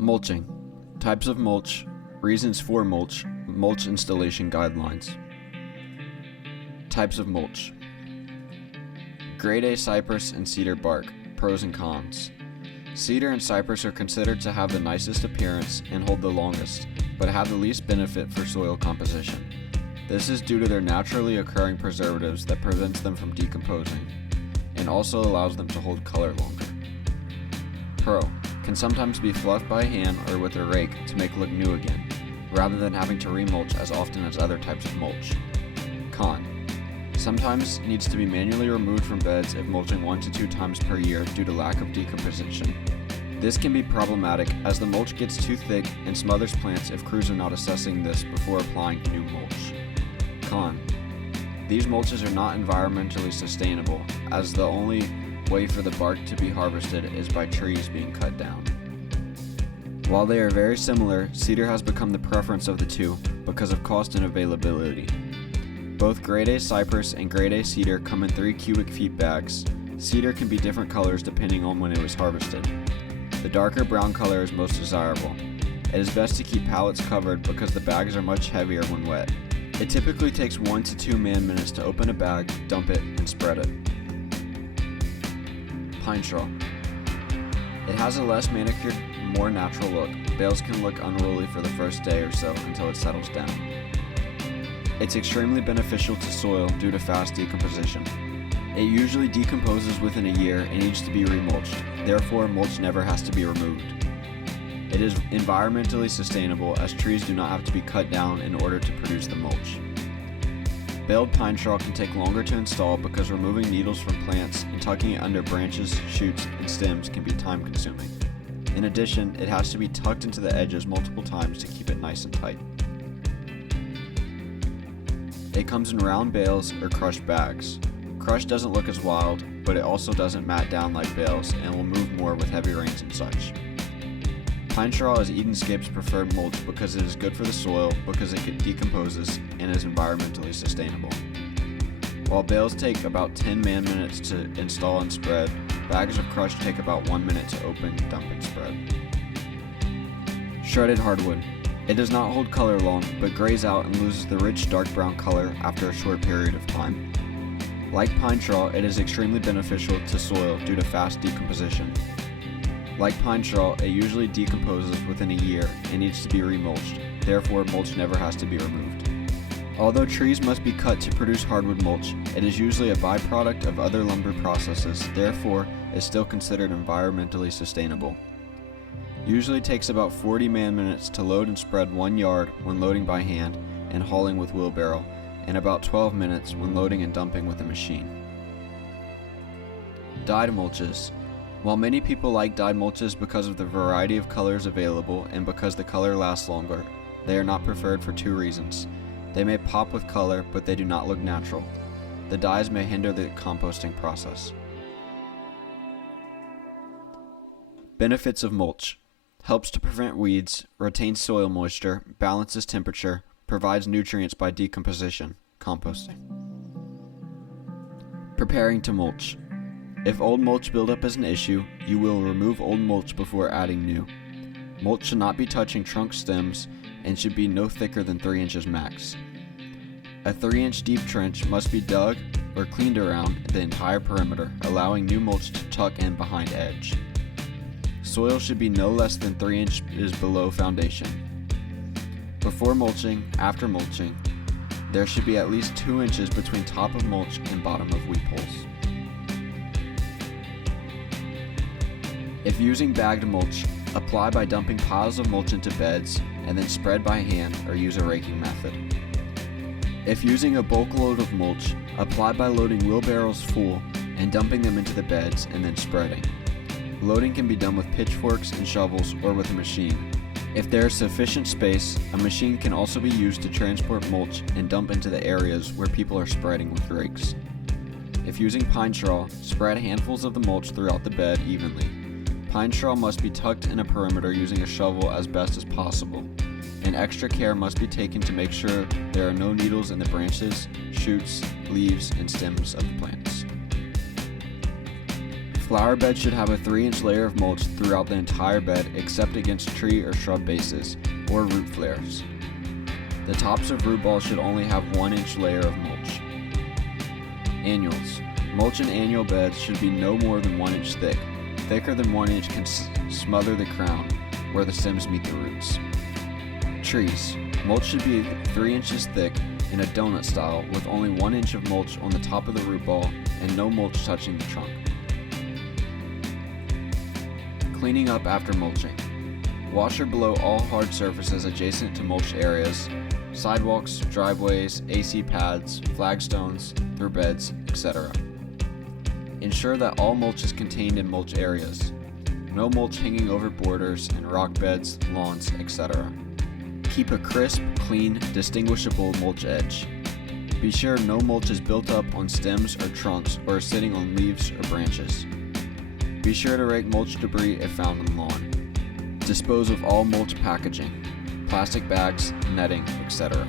Mulching. Types of mulch, reasons for mulch, mulch installation guidelines. Types of mulch. Grade A cypress and cedar bark, pros and cons. Cedar and cypress are considered to have the nicest appearance and hold the longest, but have the least benefit for soil composition. This is due to their naturally occurring preservatives that prevents them from decomposing, and also allows them to hold color longer. Pro. Can sometimes be fluffed by hand or with a rake to make look new again, rather than having to remulch as often as other types of mulch. Con. Sometimes needs to be manually removed from beds if mulching 1 to 2 times per year due to lack of decomposition. This can be problematic as the mulch gets too thick and smothers plants if crews are not assessing this before applying new mulch. Con. These mulches are not environmentally sustainable, as the only way for the bark to be harvested is by trees being cut down. While they are very similar, cedar has become the preference of the two because of cost and availability. Both grade A cypress and grade A cedar come in 3 cubic feet bags. Cedar can be different colors depending on when it was harvested. The darker brown color is most desirable. It is best to keep pallets covered because the bags are much heavier when wet. It typically takes 1 to 2 man-minutes to open a bag, dump it, and spread it. Pine straw. It has a less manicured, more natural look. Bales can look unruly for the first day or so until it settles down. It's extremely beneficial to soil due to fast decomposition. It usually decomposes within a year and needs to be remulched, therefore mulch never has to be removed. It is environmentally sustainable as trees do not have to be cut down in order to produce the mulch. Baled pine straw can take longer to install because removing needles from plants and tucking it under branches, shoots, and stems can be time consuming. In addition, it has to be tucked into the edges multiple times to keep it nice and tight. It comes in round bales or crushed bags. Crushed doesn't look as wild, but it also doesn't mat down like bales and will move more with heavy rains and such. Pine straw is Edenscape's preferred mulch because it is good for the soil because it decomposes and is environmentally sustainable. While bales take about 10 man-minutes to install and spread, bags of crushed take about 1 minute to open, dump, and spread. Shredded hardwood. It does not hold color long, but grays out and loses the rich dark brown color after a short period of time. Like pine straw, it is extremely beneficial to soil due to fast decomposition. Like pine straw, it usually decomposes within a year and needs to be remulched, therefore mulch never has to be removed. Although trees must be cut to produce hardwood mulch, it is usually a byproduct of other lumber processes, therefore is still considered environmentally sustainable. Usually takes about 40 man-minutes to load and spread 1 yard when loading by hand and hauling with wheelbarrow, and about 12 minutes when loading and dumping with a machine. Dyed mulches. While many people like dyed mulches because of the variety of colors available and because the color lasts longer, they are not preferred for 2 reasons. They may pop with color, but they do not look natural. The dyes may hinder the composting process. Benefits of mulch. Helps to prevent weeds, retains soil moisture, balances temperature, provides nutrients by decomposition, composting. Preparing to mulch. If old mulch buildup is an issue, you will remove old mulch before adding new. Mulch should not be touching trunk stems and should be no thicker than 3 inches max. A 3-inch deep trench must be dug or cleaned around the entire perimeter, allowing new mulch to tuck in behind edge. Soil should be no less than 3 inches below foundation. Before mulching, after mulching, there should be at least 2 inches between top of mulch and bottom of weep holes. If using bagged mulch, apply by dumping piles of mulch into beds and then spread by hand or use a raking method. If using a bulk load of mulch, apply by loading wheelbarrows full and dumping them into the beds and then spreading. Loading can be done with pitchforks and shovels or with a machine. If there is sufficient space, a machine can also be used to transport mulch and dump into the areas where people are spreading with rakes. If using pine straw, spread handfuls of the mulch throughout the bed evenly. Pine straw must be tucked in a perimeter using a shovel as best as possible, and extra care must be taken to make sure there are no needles in the branches, shoots, leaves, and stems of the plants. Flower beds should have a 3-inch layer of mulch throughout the entire bed except against tree or shrub bases or root flares. The tops of root balls should only have 1-inch layer of mulch. Annuals. Mulch in annual beds should be no more than 1 inch thick. Thicker than 1 inch can smother the crown where the stems meet the roots. Trees. Mulch should be 3 inches thick in a donut style with only 1 inch of mulch on the top of the root ball and no mulch touching the trunk. Cleaning up after mulching. Wash or blow all hard surfaces adjacent to mulched areas, sidewalks, driveways, AC pads, flagstones, through beds, etc. Ensure that all mulch is contained in mulch areas. No mulch hanging over borders and rock beds, lawns, etc. Keep a crisp, clean, distinguishable mulch edge. Be sure no mulch is built up on stems or trunks or is sitting on leaves or branches. Be sure to rake mulch debris if found on the lawn. Dispose of all mulch packaging, plastic bags, netting, etc.